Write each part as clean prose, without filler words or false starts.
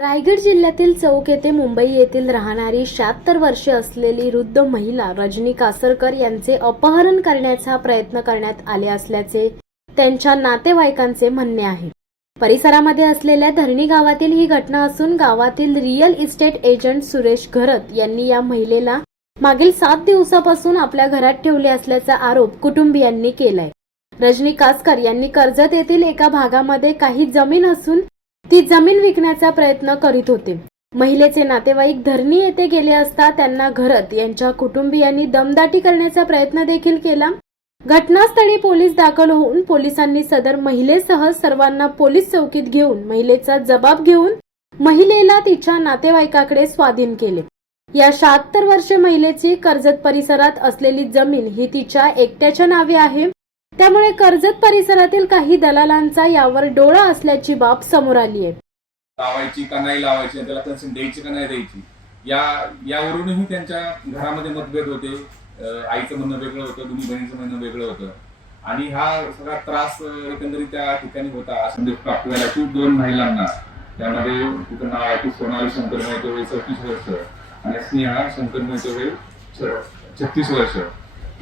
रायगड जिल्ह्यातील चौक येथे मुंबई येथील राहणारी 76 वर्षे असलेली वृद्ध महिला रजनी कासरकर यांचे अपहरण करण्याचा प्रयत्न करण्यात आले असल्याचे त्यांच्या नातेवाईकांचे म्हणणे आहे। परिसरामध्ये असलेल्या धरणी गावातील ही घटना असून गावातील रिअल इस्टेट एजंट सुरेश घरत यांनी या महिलेला मागील 7 दिवसापासून आपल्या घरात ठेवले असल्याचा आरोप कुटुंबियांनी केलाय। रजनी कासकर यांनी कर्जत येथील एका भागामध्ये काही जमीन असून ती जमीन विकण्याचा प्रयत्न करीत होते। महिलेचे नातेवाईक धरणी येथे गेले असता त्यांना घरत यांच्या कुटुंबियांनी दमदाटी करण्याचा प्रयत्न देखील केला। घटनास्थळी पोलीस दाखल होऊन पोलिसांनी सदर महिलेसह सर्वांना पोलीस चौकीत घेऊन महिलेचा जबाब घेऊन महिलेला तिच्या नातेवाईकाकडे स्वाधीन केले। या 76 वर्षे महिलेची कर्जत परिसरात असलेली जमीन ही तिच्या एकट्याच्या नावे आहे। त्यामुळे कर्जत परिसरातील काही दलालांचा यावर डोळा असल्याची बाब समोर आली आहे। लावायची का नाही लावायची, त्याला कन्सेंट द्यायची का नाही द्यायची, यावरूनही त्यांच्या घरामध्ये मतभेद होते। आईचं म्हणणं वेगळं होतं, दोन्ही बहिणीचं म्हणणं वेगळं होतं आणि हा सगळा त्रास एकंदरीत त्या ठिकाणी होता। संदेश प्राप्त झाला की 2 महिलांना, त्यामध्ये तिचं नाव आहे की सोनाली शंकर मेहते वय 34 वर्ष आणि स्नेहा शंकर मेहते वय 36 वर्ष,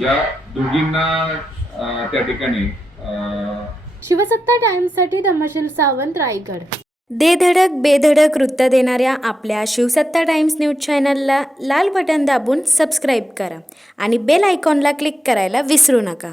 या दोघींना त्या ठिकाणी शिवसत्ता टाइम्ससाठी धम्मशील सावंत, रायगड। दे धडक बेधडक वृत्त देणाऱ्या आपल्या शिवसत्ता टाइम्स न्यूज चॅनलला लाल बटन दाबून सबस्क्राईब करा आणि बेल आयकॉनला क्लिक करायला विसरू नका।